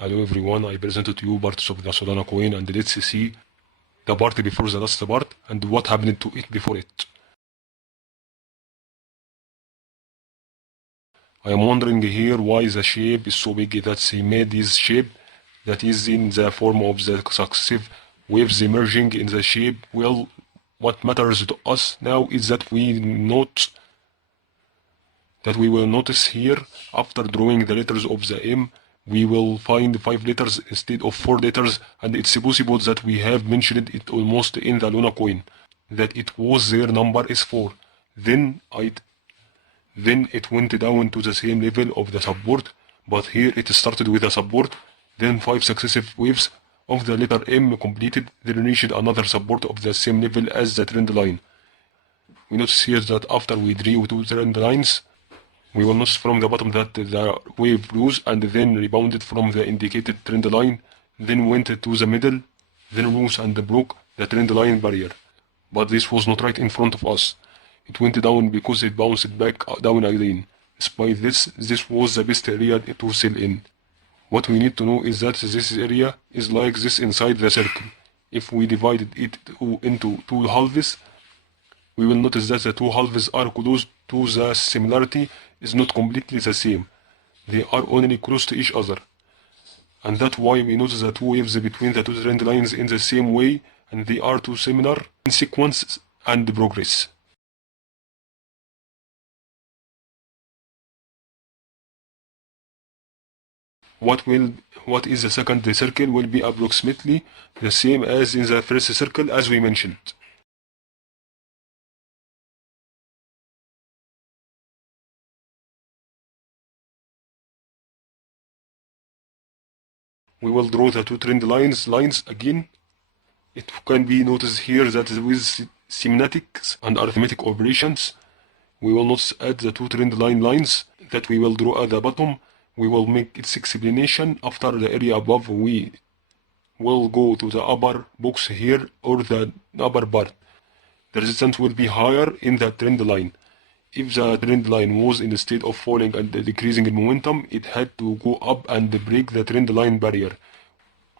Hello everyone, I presented to you parts of the Solana coin, and let's see the part before the last part and what happened to it before it. I am wondering here why the shape is so big that he made this shape that is in the form of the successive waves emerging in the shape. Well, what matters to us now is that we will notice here, after drawing the letters of the M, we will find 5 letters instead of 4 letters, and it's possible that we have mentioned it almost in the Luna coin, that it was their number is 4. Then it went down to the same level of the support, but here it started with a support, then 5 successive waves of the letter M completed, then reached another support of the same level as the trend line. We notice here that after we drew 2 trend lines, we will notice from the bottom that the wave rose and then rebounded from the indicated trend line, then went to the middle, then rose and broke the trend line barrier. But this was not right in front of us. It went down because it bounced back down again. Despite this was the best area to sell in. What we need to know is that this area is like this inside the circle. If we divided it into 2 halves, we will notice that the 2 halves are close to the similarity is not completely the same. They are only close to each other. And that's why we notice the 2 waves between the 2 trend lines in the same way, and they are too similar in sequence and progress. What is the second circle will be approximately the same as in the first circle as we mentioned. We will draw the 2 trend lines again. It can be noticed here that with semiotics and arithmetic operations, we will not add the 2 trend lines that we will draw at the bottom. We will make its explanation after the area above. We will go to the upper box here, or the upper part. The resistance will be higher in the trend line. If the trend line was in a state of falling and decreasing in momentum, it had to go up and break the trend line barrier,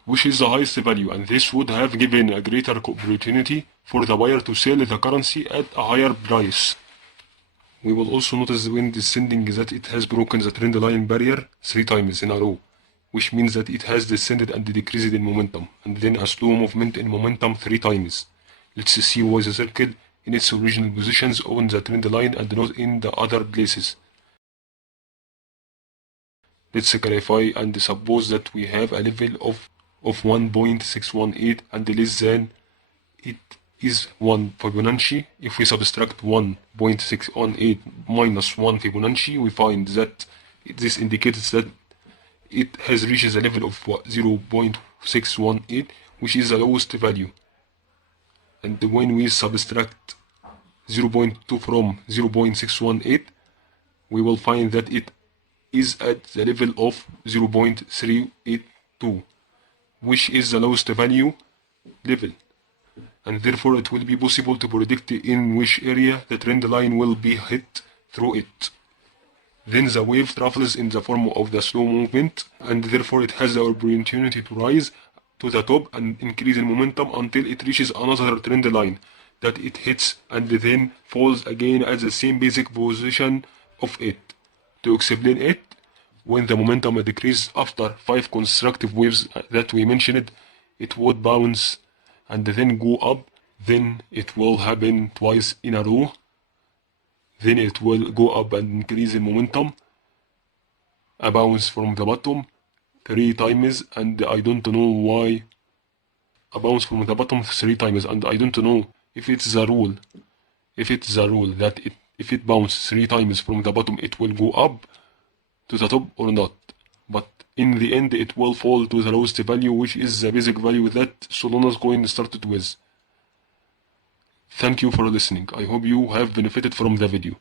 which is the highest value, and this would have given a greater opportunity for the buyer to sell the currency at a higher price. We will also notice when descending that it has broken the trend line barrier 3 times in a row, which means that it has descended and decreased in momentum, and then a slow movement in momentum 3 times. Let's see why the circle in its original positions on the trend line and not in the other places. Let's clarify and suppose that we have a level of 1.618 and less than it is 1 Fibonacci. If we subtract 1.618 minus 1 Fibonacci, we find that this indicates that it has reached the level of 0.618, which is the lowest value. And when we subtract 0.2 from 0.618, we will find that it is at the level of 0.382, which is the lowest value level. And therefore it will be possible to predict in which area the trend line will be hit through it. Then the wave travels in the form of the slow movement, and therefore it has the opportunity to rise to the top and increase in momentum until it reaches another trend line that it hits and then falls again at the same basic position of it. To explain it, when the momentum decreases after 5 constructive waves that we mentioned, it would bounce and then go up, then it will happen twice in a row, then it will go up and increase in momentum, a bounce from the bottom 3 times, and I don't know why a bounce from the bottom 3 times, and I don't know if it's the rule, that if it bounces 3 times from the bottom it will go up to the top or not. But in the end it will fall to the lowest value, which is the basic value that Solana's coin started with. Thank you for listening. I hope you have benefited from the video.